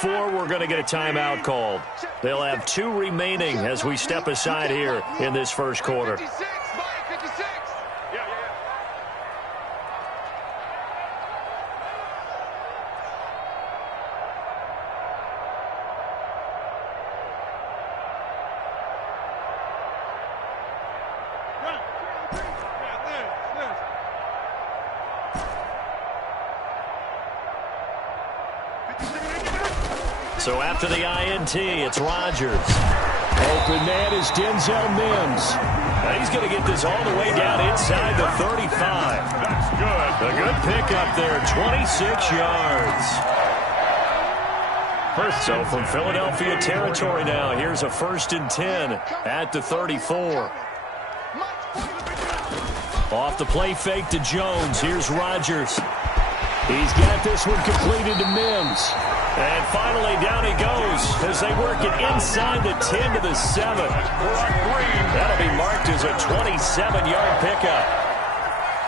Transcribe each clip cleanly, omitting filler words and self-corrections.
before we're going to get a timeout called. They'll have 2 remaining as we step aside here in this first quarter. So after the INT, it's Rodgers. Open man is Denzel Mims. Now he's going to get this all the way down inside the 35. That's good. A good pickup there, 26 yards. So from Philadelphia territory now, here's a 1st and 10 at the 34. Off the play fake to Jones. Here's Rodgers. He's got this one completed to Mims. And finally, down he goes as they work it inside the 10 to the 7. That'll be marked as a 27-yard pickup.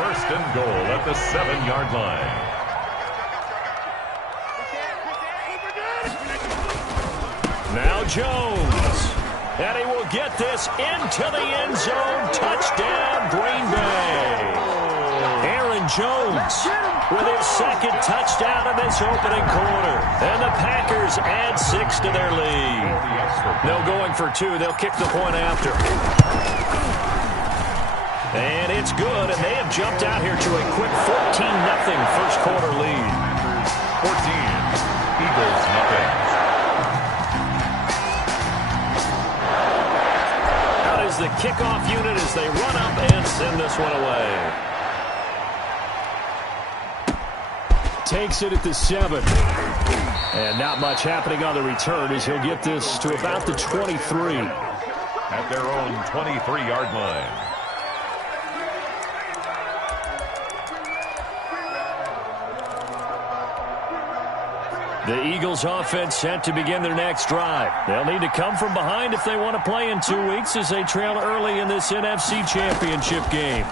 1st and goal at the 7-yard line. Now Jones. And he will get this into the end zone. Touchdown, Green Bay. Aaron Jones with his 2nd touchdown in this opening quarter. And the Packers add 6 to their lead. No going for 2. They'll kick the point after. And it's good, and they have jumped out here to a quick 14-0 first quarter lead. 14, Eagles nothing. Out is the kickoff unit as they run up and send this one away. Takes it at the 7. And not much happening on the return as he'll get this to about the 23. At their own 23-yard line. The Eagles offense set to begin their next drive. They'll need to come from behind if they want to play in 2 weeks as they trail early in this NFC Championship game.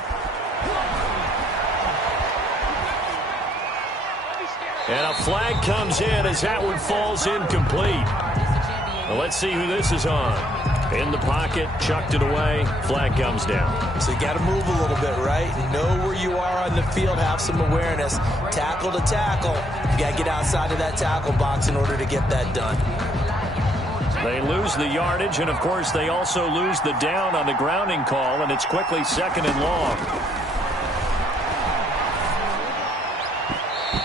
And a flag comes in as that one falls incomplete. Well, let's see who this is on. In the pocket, chucked it away, flag comes down. So you got to move a little bit, right? Know where you are on the field, have some awareness. Tackle to tackle. You got to get outside of that tackle box in order to get that done. They lose the yardage, and of course they also lose the down on the grounding call, and it's quickly 2nd and long.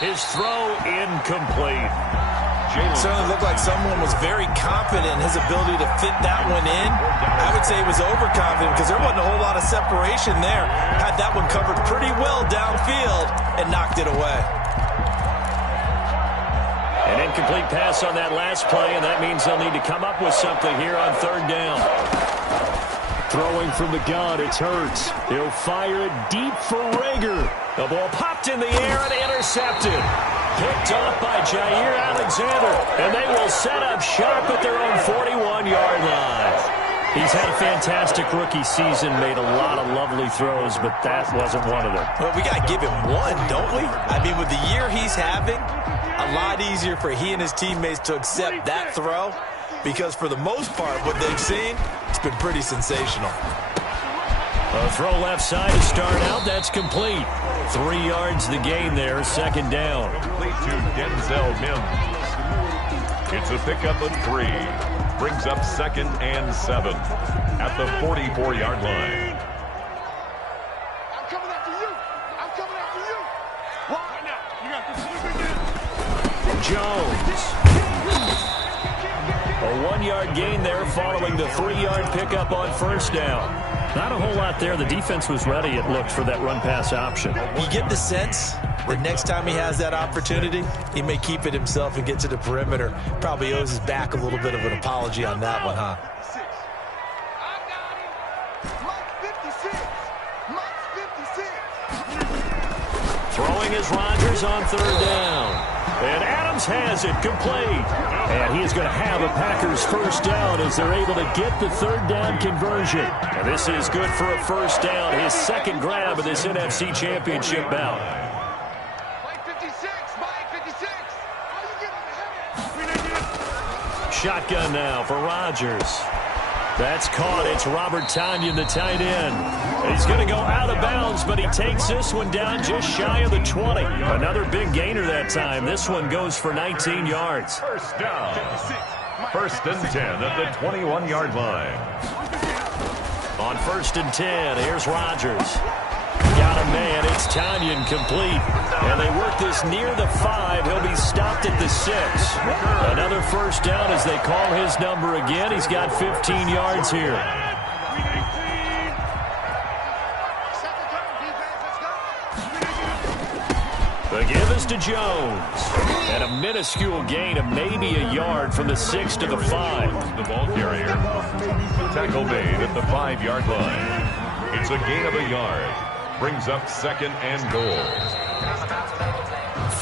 His throw incomplete. It certainly looked like someone was very confident in his ability to fit that one in. I would say he was overconfident because there wasn't a whole lot of separation there. Had that one covered pretty well downfield and knocked it away. An incomplete pass on that last play, and that means they'll need to come up with something here on 3rd down. Throwing from the gun, it's Hurts. He'll fire it deep for Rager. The ball popped in the air and intercepted. Picked off by Jair Alexander. And they will set up shop at their own 41-yard line. He's had a fantastic rookie season, made a lot of lovely throws, but that wasn't one of them. Well, we got to give him one, don't we? I mean, with the year he's having, a lot easier for he and his teammates to accept that throw because for the most part, what they've seen, it's been pretty sensational. A throw left side to start out. That's complete. 3 yards the gain there. 2nd down. Complete to Denzel Mims. It's a pickup of 3. Brings up 2nd and 7 at the 44-yard line. I'm coming after you. I'm coming after you. Right now. You got this. Jones. A 1-yard gain there following the 3-yard pickup on 1st down. Not a whole lot there. The defense was ready, it looked, for that run-pass option. You get the sense that next time he has that opportunity, he may keep it himself and get to the perimeter. Probably owes his back a little bit of an apology on that one, huh? Throwing is Rodgers on 3rd down. And Adams has it complete. And he is going to have a Packers 1st down as they're able to get the 3rd down conversion. And this is good for a 1st down, his 2nd grab of this NFC Championship bout. shotgun now for Rodgers. That's caught. It's Robert Tonyan, the tight end. He's going to go out of bounds, but he takes this one down just shy of the 20. Another big gainer that time. This one goes for 19 yards. First down. First and 10 at the 21-yard line. On first and 10, here's Rodgers. Got a man. It's Tonyan complete. And they work this near the 5. He'll be stopped at the 6. Another first down as they call his number again. He's got 15 yards here. The give is to Jones. And a minuscule gain of maybe a yard from the 6 to the 5. The ball carrier. Tackle made at the 5-yard line. It's a gain of a yard. Brings up second and goal.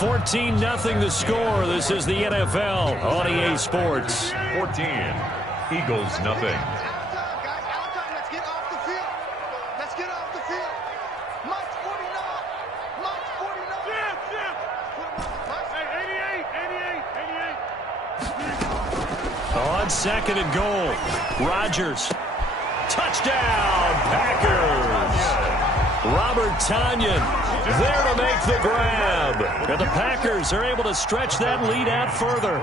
14-0 the score. This is the NFL on EA Sports. 14. Eagles nothing. Let's get off the field. Let's get off the field. Mike's 49. Mike's 49. 88. On second and goal. Rodgers. Touchdown, Packers. Robert Tonyan there to make the grab. And the Packers are able to stretch that lead out further.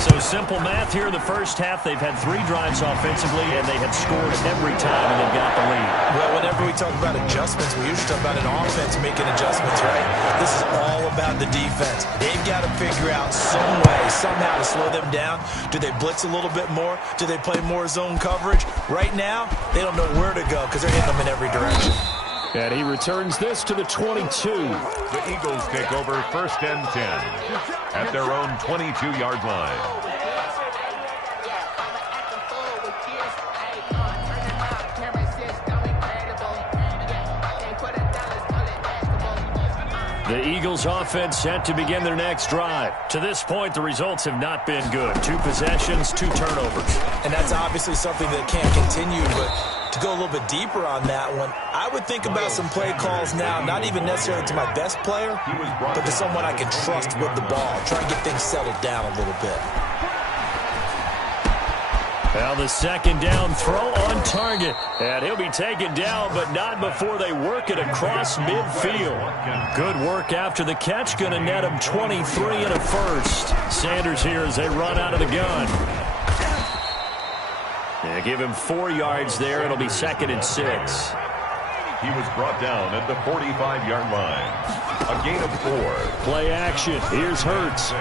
So simple math here in the first half. They've had 3 drives offensively, and they have scored every time, and they've got the lead. Well, whenever we talk about adjustments, we usually talk about an offense making adjustments, right? This is all about the defense. They've got to figure out some way, somehow to slow them down. Do they blitz a little bit more? Do they play more zone coverage? Right now, they don't know where to go because they're hitting them in every direction. And he returns this to the 22. The Eagles take over first and 10 at their own 22-yard line. The Eagles offense set to begin their next drive. To this point, the results have not been good. 2 possessions, 2 turnovers. And that's obviously something that can't continue, but to go a little bit deeper on that one, I would think about some play calls now, not even necessarily to my best player, but to someone I can trust with the ball. Try and get things settled down a little bit. Now the second down throw on target. And he'll be taken down, but not before they work it across midfield. Good work after the catch. Going to net him 23 and a first. Sanders here as they run out of the gun. They give him 4 yards there. It'll be second and 6. He was brought down at the 45-yard line. A gain of 4. Play action. Here's Hurts.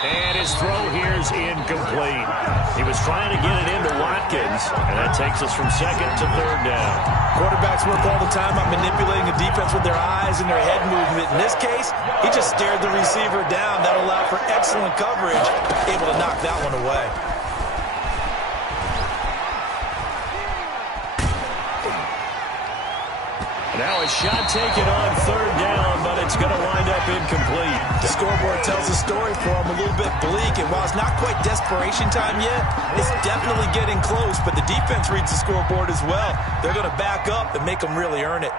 And his throw here is incomplete. He was trying to get it into Watkins, and that takes us from second to third down. Quarterbacks work all the time on manipulating the defense with their eyes and their head movement. In this case, he just stared the receiver down. That allowed for excellent coverage, able to knock that one away. Now a shot taken on third down, but it's going to wind up incomplete. The scoreboard tells a story for him, a little bit bleak, and while it's not quite desperation time yet, it's definitely getting close, but the defense reads the scoreboard as well. They're going to back up and make them really earn it.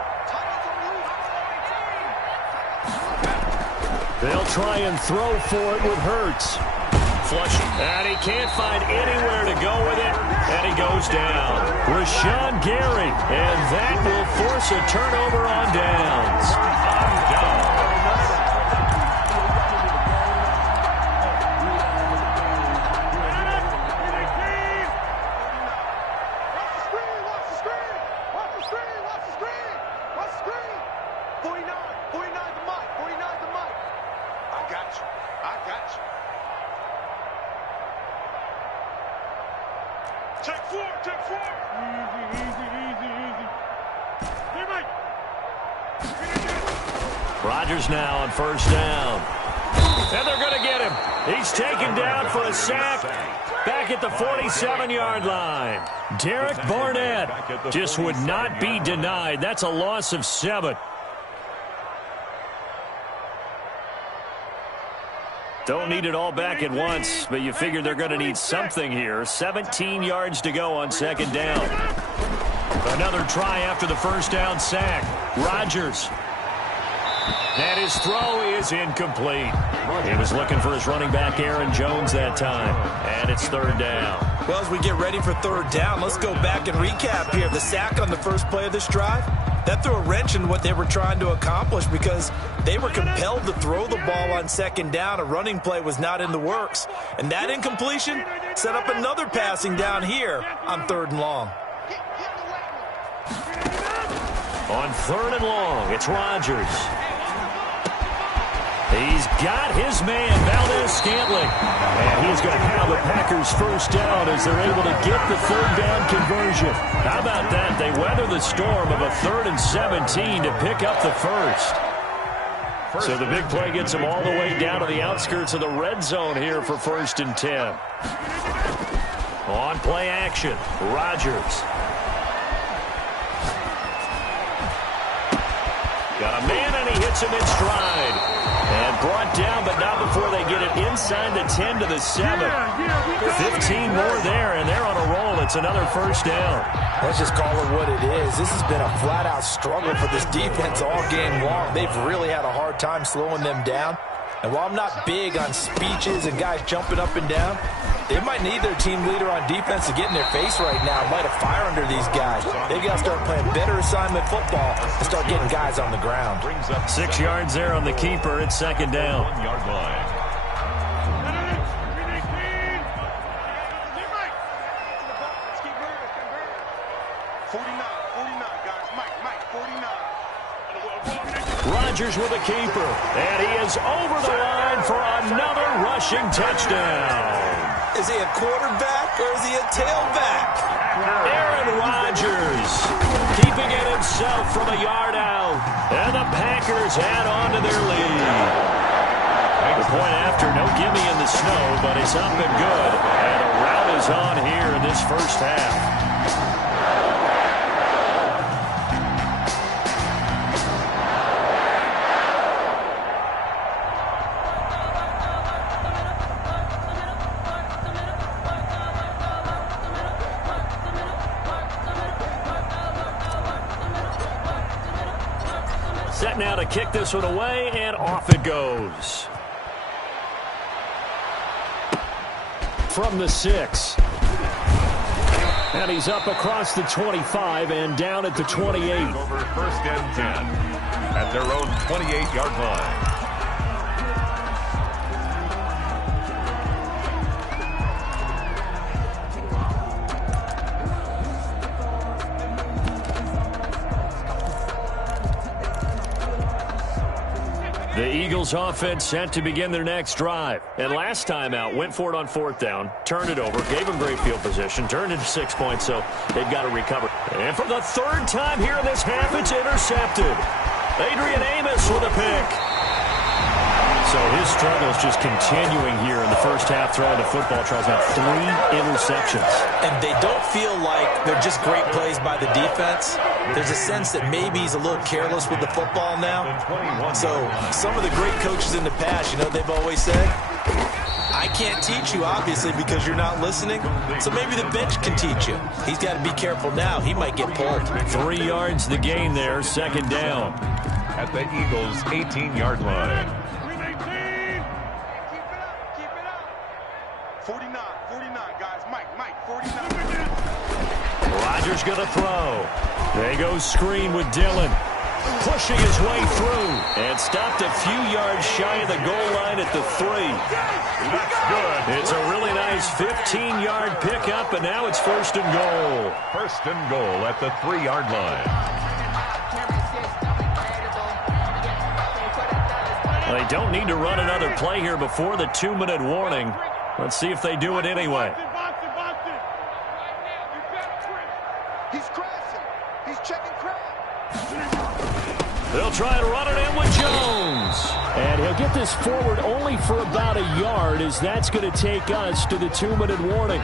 They'll try and throw for it with Hurts. Flushing. And he can't find anywhere to go with it, and he goes down. Rashawn Gary, and that will force a turnover on downs. Rodgers now on first down. And they're going to get him. He's taken down for a sack back at the 47-yard line. Derek Barnett just would not be denied. That's a loss of 7. Don't need it all back at once, but you figure they're going to need something here. 17 yards to go on second down. Another try after the first down sack. Rodgers. And his throw is incomplete. He was looking for his running back, Aaron Jones, that time. And it's third down. Well, as we get ready for third down, let's go back and recap here. The sack on the first play of this drive, that threw a wrench in what they were trying to accomplish because they were compelled to throw the ball on second down. A running play was not in the works. And that incompletion set up another passing down here on third and long. On third and long, it's Rodgers. He's got his man, Valdez-Scantling. And he's going to have the Packers first down as they're able to get the third down conversion. How about that? They weather the storm of a 3rd and 17 to pick up the first. So the big play gets them all the way down to the outskirts of the red zone here for 1st and 10. On play action, Rodgers. Got a man, and he hits him in stride. And brought down, but not before they get it inside the 10 to the 7. 15 more there, and they're on a roll. It's another first down. Let's just call it what it is. This has been a flat-out struggle for this defense all game long. They've really had a hard time slowing them down. And while I'm not big on speeches and guys jumping up and down, they might need their team leader on defense to get in their face right now, light a fire under these guys. They've got to start playing better assignment football and start getting guys on the ground. 6 yards there on the keeper. It's second down. 1 yard line. Rodgers with a keeper, and he is over the line for another rushing touchdown. Is he a quarterback or is he a tailback? Aaron Rodgers keeping it himself from a yard out, and the Packers add on to their lead. The point after, no gimme in the snow, but it's up and good, and the rout is on here in this first half. Set now to kick this one away, and off it goes. From the 6. And he's up across the 25 and down at the 28. Over 1st and 10 at their own 28-yard line. The Eagles offense set to begin their next drive. And last time out, went for it on 4th down, turned it over, gave them great field position, turned into 6 points, so they've got to recover. And for the 3rd time here in this half, it's intercepted. Adrian Amos with a pick. So his struggles just continuing here in the first half, throwing the football. Charles, now 3 interceptions. And they don't feel like they're just great plays by the defense. There's a sense that maybe he's a little careless with the football now. So some of the great coaches in the past, you know, they've always said, I can't teach you, obviously, because you're not listening. So maybe the bench can teach you. He's got to be careful now. He might get pulled. 3 yards the gain there, second down. At the Eagles' 18-yard line. 49, guys. Mike, 49. Rodgers going to throw. There goes screen with Dillon. Pushing his way through. And stopped a few yards shy of the goal line at the 3. That's good. It's a really nice 15-yard pickup, and now it's 1st and goal. 1st and goal at the 3-yard line. They don't need to run another play here before the 2-minute warning. Let's see if they do it anyway. He's crashing. He's checking crash. They'll try and run it in with Jones. And he'll get this forward only for about a yard, as that's going to take us to the 2-minute warning.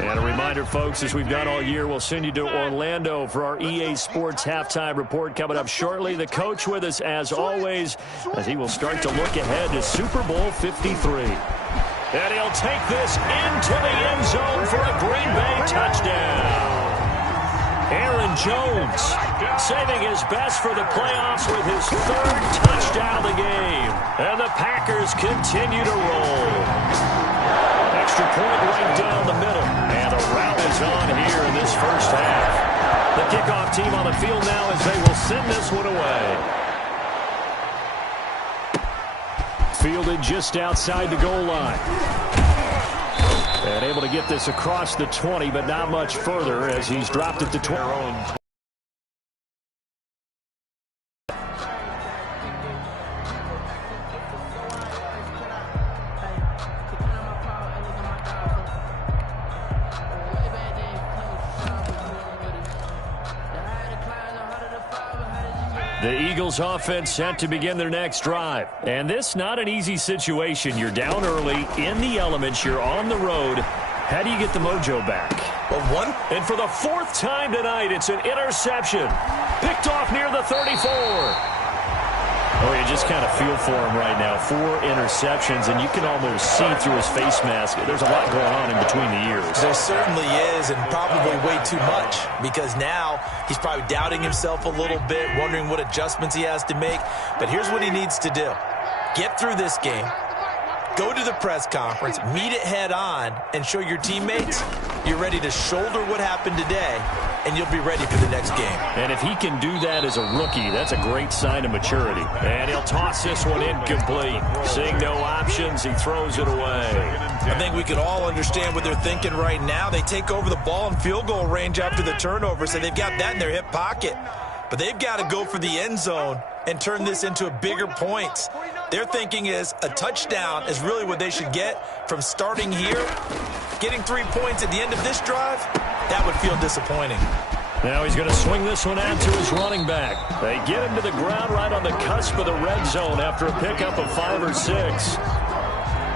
And a reminder, folks, as we've done all year, we'll send you to Orlando for our EA Sports Halftime Report coming up shortly. The coach with us, as always, as he will start to look ahead to Super Bowl 53. And he'll take this into the end zone for a Green Bay touchdown. Aaron Jones saving his best for the playoffs with his third touchdown of the game. And the Packers continue to roll. Extra point right down the middle. And a rout is on here in this first half. The kickoff team on the field now as they will send this one away. Fielded just outside the goal line. And able to get this across the 20, but not much further as he's dropped it to 20. The Eagles offense set to begin their next drive. And this not an easy situation. You're down early, in the elements, you're on the road. How do you get the mojo back? Well, and for the fourth time tonight, it's an interception. Picked off near the 34. Oh, you just kind of feel for him right now. 4 interceptions, and you can almost see through his face mask. There's a lot going on in between the ears. There certainly is, and probably way too much, because now he's probably doubting himself a little bit, wondering what adjustments he has to make. But here's what he needs to do. Get through this game. Go to the press conference, meet it head on, and show your teammates you're ready to shoulder what happened today, and you'll be ready for the next game. And if he can do that as a rookie, that's a great sign of maturity. And he'll toss this one incomplete. Seeing no options, he throws it away. I think we can all understand what they're thinking right now. They take over the ball in field goal range after the turnover, so they've got that in their hip pocket. But they've got to go for the end zone and turn this into a bigger points. Their thinking is a touchdown is really what they should get from starting here. Getting 3 points at the end of this drive, that would feel disappointing. Now he's going to swing this one out to his running back. They get him to the ground right on the cusp of the red zone after a pickup of 5 or 6.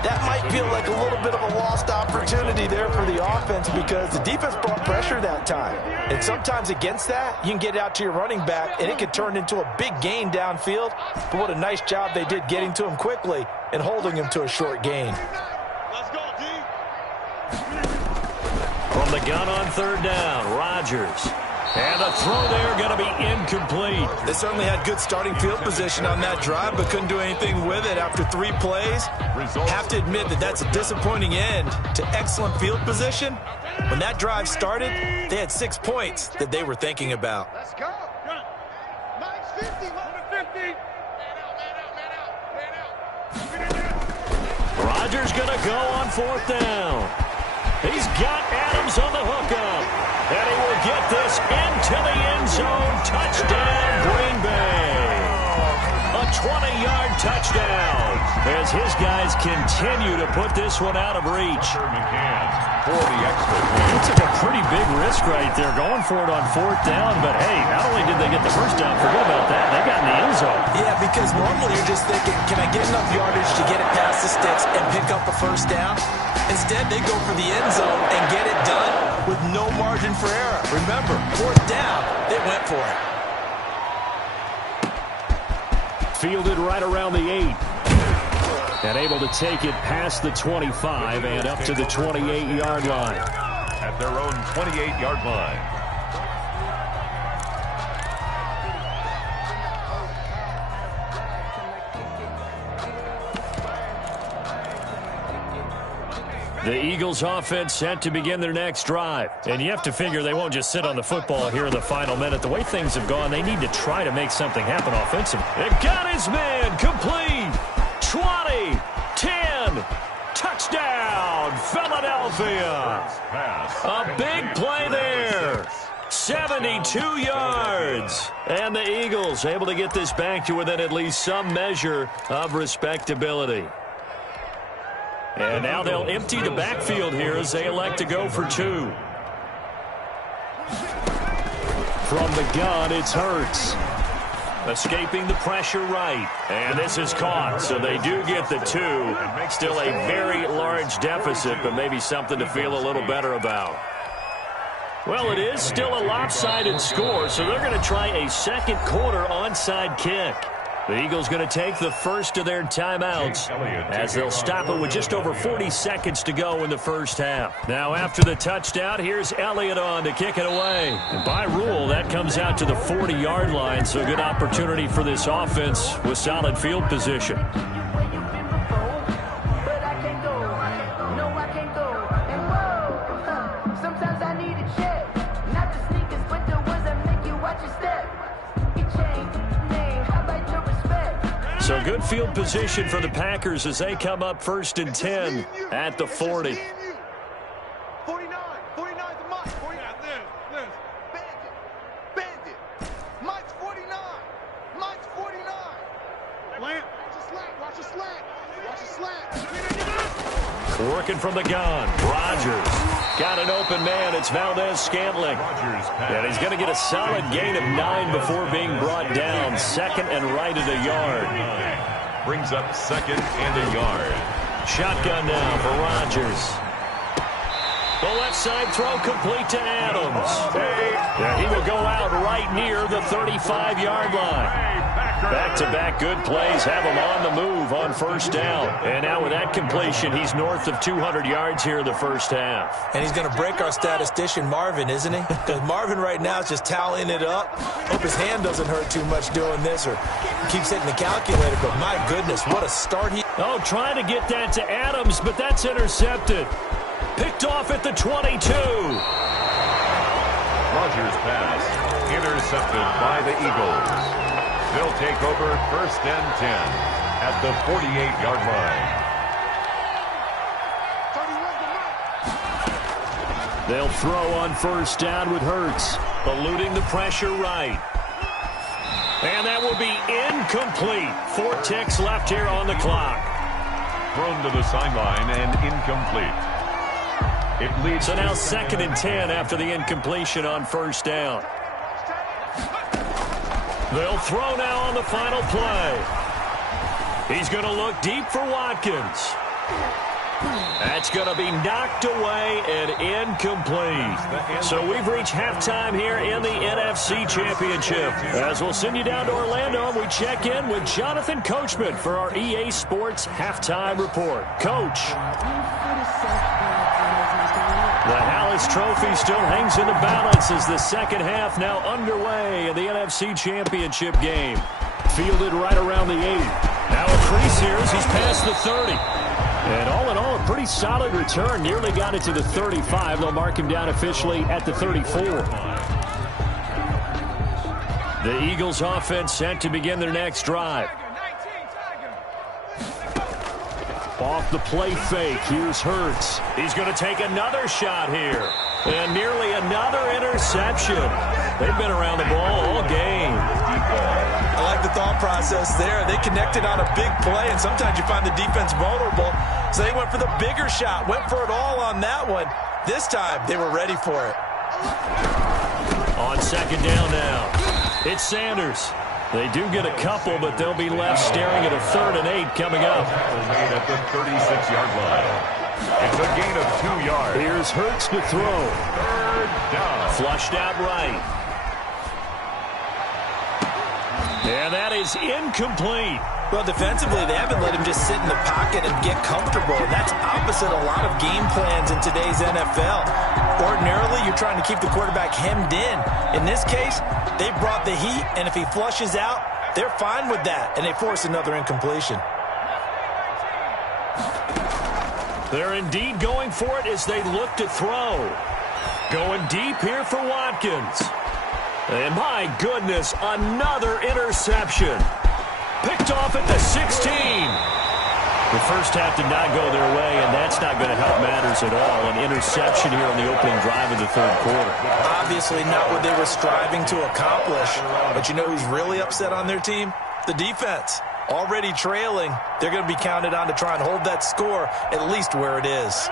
That might feel like a little bit of a lost opportunity there for the offense because the defense brought pressure that time. And sometimes against that, you can get out to your running back, and it can turn into a big gain downfield. But what a nice job they did getting to him quickly and holding him to a short gain. Let's go, D. From the gun on third down, Rodgers. And the throw there going to be incomplete. They certainly had good starting field position on that drive, but couldn't do anything with it after 3 plays. Have to admit that that's a disappointing end to excellent field position. When that drive started, they had 6 points that they were thinking about. Let's go. Max 50, 50. Rodgers going to go on 4th down. He's got Adams on the hookup. And he will get this into the end zone. Touchdown, Green Bay. A 20-yard touchdown as his guys continue to put this one out of reach. For the extra point. It's a pretty big risk right there going for it on 4th down. But, hey, not only did they get the first down, forget about that, they got in the end zone. Yeah, because normally you're just thinking, can I get enough yardage to get it past the sticks and pick up a first down? Instead, they go for the end zone and get it done with no margin for error. Remember, 4th down, they went for it. Fielded right around the 8. And able to take it past the 25 and up to the 28-yard line. At their own 28-yard line. The Eagles offense set to begin their next drive. And you have to figure they won't just sit on the football here in the final minute. The way things have gone, they need to try to make something happen offensively. It got his man complete. 20, 10, touchdown, Philadelphia. A big play there. 72 yards. And the Eagles able to get this back to within at least some measure of respectability. And now they'll empty the backfield here as they elect to go for 2. From the gun, it's Hurts. Escaping the pressure right. And this is caught, so they do get the 2. Still a very large deficit, but maybe something to feel a little better about. Well, it is still a lopsided score, so they're going to try a second quarter onside kick. The Eagles going to take the first of their timeouts as they'll stop it with just over 40 seconds to go in the first half. Now after the touchdown, here's Elliott on to kick it away. And by rule, that comes out to the 40-yard line, so good opportunity for this offense with solid field position. So good field position for the Packers as they come up 1st and 10 at the 40. 49, 49 to Mike. 49, Liz. Bandit. Mike's 49. Mike's 49. Watch a slant. Working from the gun. Rodgers got an open man. It's Valdez-Scantling. And he's going to get a solid gain of 9 before being brought down. 2nd and right at a yard. Brings up 2nd and a yard. Shotgun now for Rodgers. The left side throw complete to Adams. Yeah, he will go out right near the 35-yard line. Back-to-back good plays have him on the move on 1st down. And now with that completion, he's north of 200 yards here in the first half. And he's going to break our statistician, Marvin, isn't he? Because Marvin right now is just tallying it up. Hope his hand doesn't hurt too much doing this or keeps hitting the calculator. But my goodness, what a start he... Oh, trying to get that to Adams, but that's intercepted. Picked off at the 22. Rodgers' pass intercepted by the Eagles. They'll take over 1st and 10 at the 48-yard line. They'll throw on 1st down with Hurts, eluding the pressure right. And that will be incomplete. 4 ticks left here on the clock. Thrown to the sideline and incomplete. It leads so now 2nd and 10 after the incompletion on 1st down. They'll throw now on the final play. He's going to look deep for Watkins. That's going to be knocked away and incomplete. So we've reached halftime here in the NFC Championship. As we'll send you down to Orlando, and we check in with Jonathan Coachman for our EA Sports Halftime Report. Coach. The Hallis Trophy still hangs in the balance as the second half now underway in the NFC Championship game. Fielded right around the 8. Now a crease here as he's past the 30. And all in all, a pretty solid return. Nearly got it to the 35. They'll mark him down officially at the 34. The Eagles offense set to begin their next drive. Off the play fake, here's Hurts. He's going to take another shot here. And nearly another interception. They've been around the ball all game. I like the thought process there. They connected on a big play, and sometimes you find the defense vulnerable. So they went for the bigger shot, went for it all on that one. This time, they were ready for it. On 2nd down now, it's Sanders. They do get a couple, but they'll be left staring at a 3rd and 8 coming up. Made at the 36-yard line. It's a gain of 2 yards. Here's Hurts to throw. 3rd down. Flushed out right. And that is incomplete. Well, defensively, they haven't let him just sit in the pocket and get comfortable. And that's opposite a lot of game plans in today's NFL. Ordinarily, you're trying to keep the quarterback hemmed in. In this case, they brought the heat, and if he flushes out, they're fine with that, and they force another incompletion. They're indeed going for it as they look to throw. Going deep here for Watkins. And my goodness, another interception. Picked off at the 16. The first half did not go their way, and that's not going to help matters at all. An interception here on the opening drive of the 3rd quarter. Obviously not what they were striving to accomplish. But you know who's really upset on their team? The defense. Already trailing. They're going to be counted on to try and hold that score at least where it is.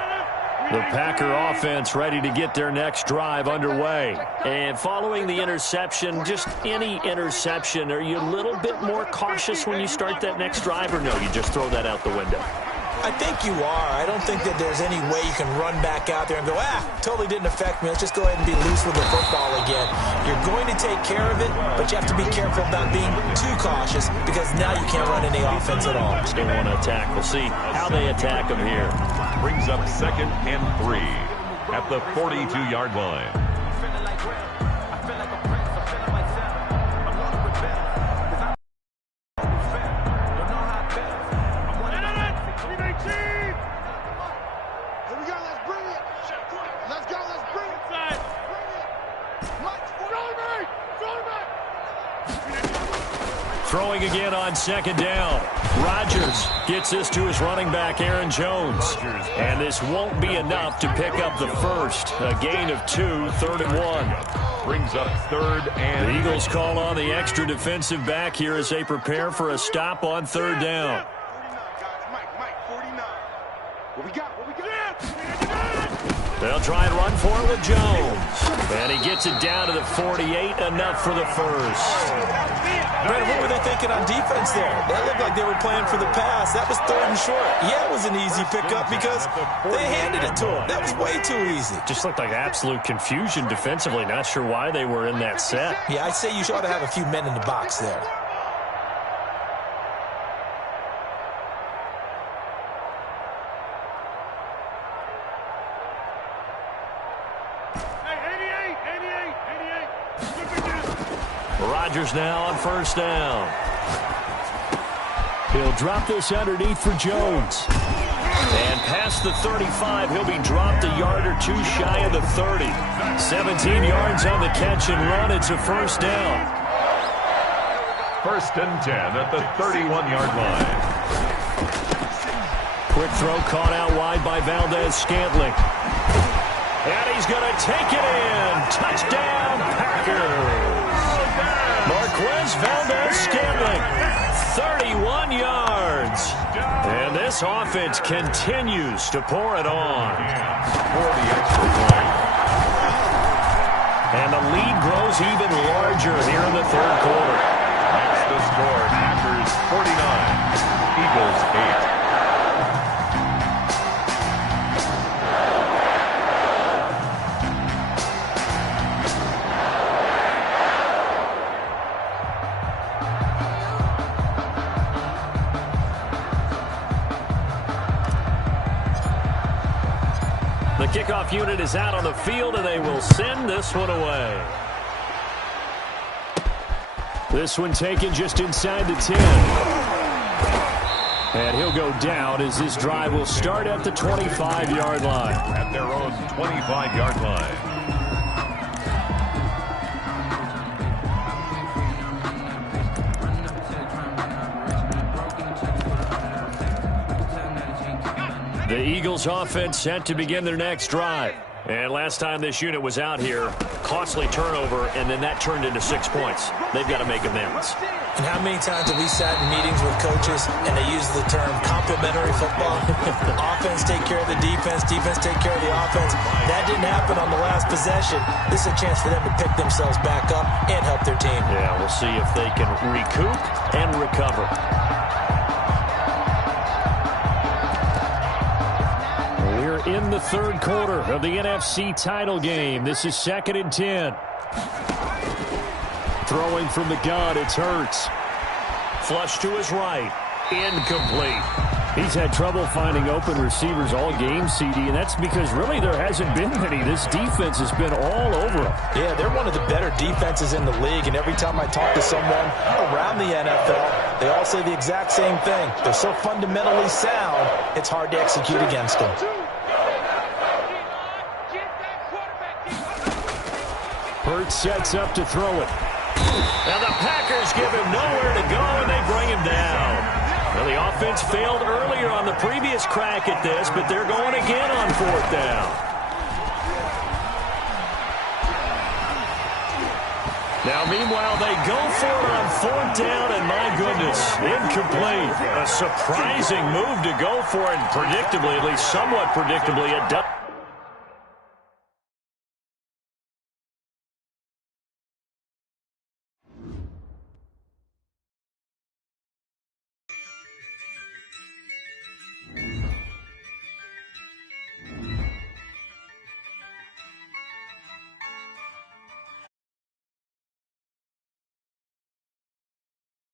The Packer offense ready to get their next drive underway. And following the interception, just any interception, are you a little bit more cautious when you start that next drive, or no, you just throw that out the window? I think you are. I don't think that there's any way you can run back out there and go, totally didn't affect me. Let's just go ahead and be loose with the football again. You're going to take care of it, but you have to be careful about being too cautious because now you can't run any offense at all. Still want to attack. We'll see how they attack him here. Brings up 2nd and 3 at the 42-yard line. Throwing again on 2nd down. Rodgers gets this to his running back, Aaron Jones. And this won't be enough to pick up the first. A gain of 2, 3rd and 1. Brings up 3rd and... The Eagles call on the extra defensive back here as they prepare for a stop on 3rd down. They'll try and run for it with Jones. And he gets it down to the 48, enough for the first. Brandon, what were they thinking on defense there? That looked like they were playing for the pass. That was 3rd and short. Yeah, it was an easy pickup because they handed it to him. That was way too easy. Just looked like absolute confusion defensively. Not sure why they were in that set. Yeah, I'd say you ought to have a few men in the box there. Rodgers now on 1st down. He'll drop this underneath for Jones. And past the 35, he'll be dropped a yard or 2 shy of the 30. 17 yards on the catch and run. It's a 1st down. 1st and 10 at the 31-yard line. Quick throw caught out wide by Valdez-Scantling. And he's going to take it in. Touchdown, Packers. Marquez Valdez-Scantling, 31 yards. And this offense continues to pour it on. For the extra point. And the lead grows even larger here in the 3rd quarter. That's the score. Packers 49, Eagles 8. The kickoff unit is out on the field, and they will send this one away. This one taken just inside the 10. And he'll go down as this drive will start at the 25-yard line. At their own 25-yard line. The Eagles offense set to begin their next drive. And last time this unit was out here, costly turnover, and then that turned into 6 points. They've got to make amends. And how many times have we sat in meetings with coaches and they use the term complementary football? Offense take care of the defense, defense take care of the offense. That didn't happen on the last possession. This is a chance for them to pick themselves back up and help their team. Yeah, we'll see if they can recoup and recover. In the 3rd quarter of the NFC title game. This is 2nd and 10. Throwing from the gun, it's Hurts. Flush to his right. Incomplete. He's had trouble finding open receivers all game, CD, and that's because really there hasn't been many. This defense has been all over him. Yeah, they're one of the better defenses in the league, and every time I talk to someone around the NFL, they all say the exact same thing. They're so fundamentally sound, it's hard to execute against them. Hurts sets up to throw it. And the Packers give him nowhere to go, and they bring him down. Well, the offense failed earlier on the previous crack at this, but they're going again on 4th down. Now, meanwhile, they go for it on 4th down, and my goodness, incomplete. A surprising move to go for it, and predictably, at least somewhat predictably, it does.